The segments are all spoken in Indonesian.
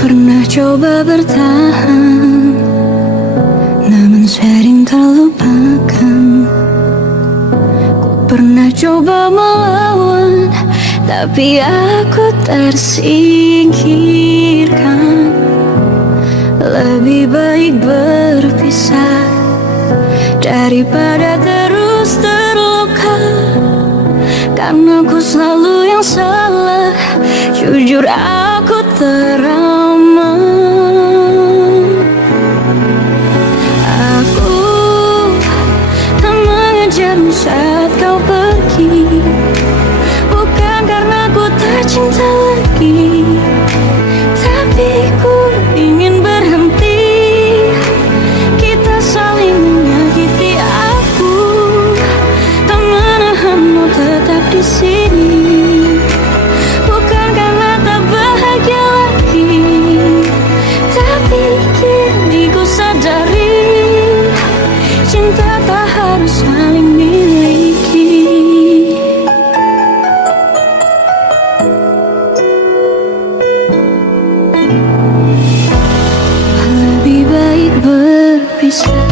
Pernah coba bertahan, namun sering terlupakan. Ku pernah coba melawan, tapi aku tersingkirkan. Lebih baik berpisah daripada terus terluka, karena ku selalu yang salah. Jujur aku trauma. Aku tak mengejarmu saat kau pergi, bukan karena ku tak cinta lagi, tapi ku ingin berhenti. Kita saling menyakiti. Aku tak menahan mau tetap di sini, bukan karena tak bahagia lagi, tapi kini ku sadari cinta tak harus saling miliki. Lebih baik berpisah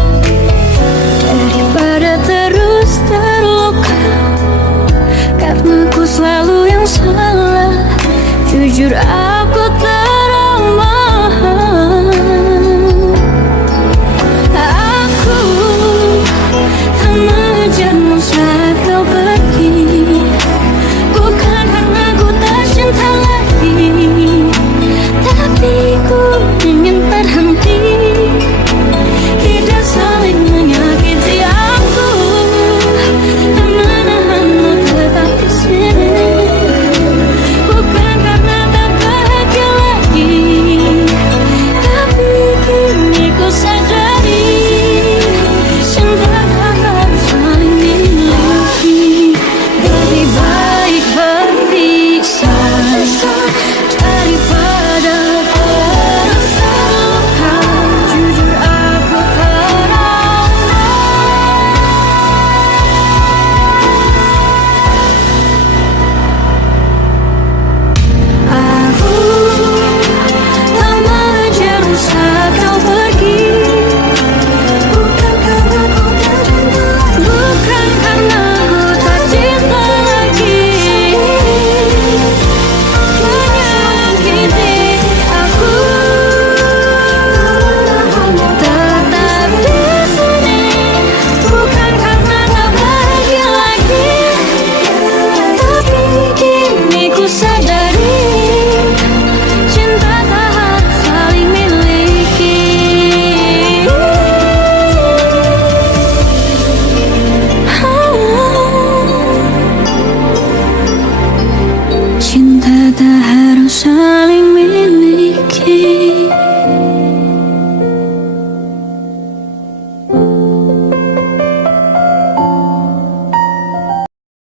daripada terus terluka, karena ku selalu yang salah. Jujur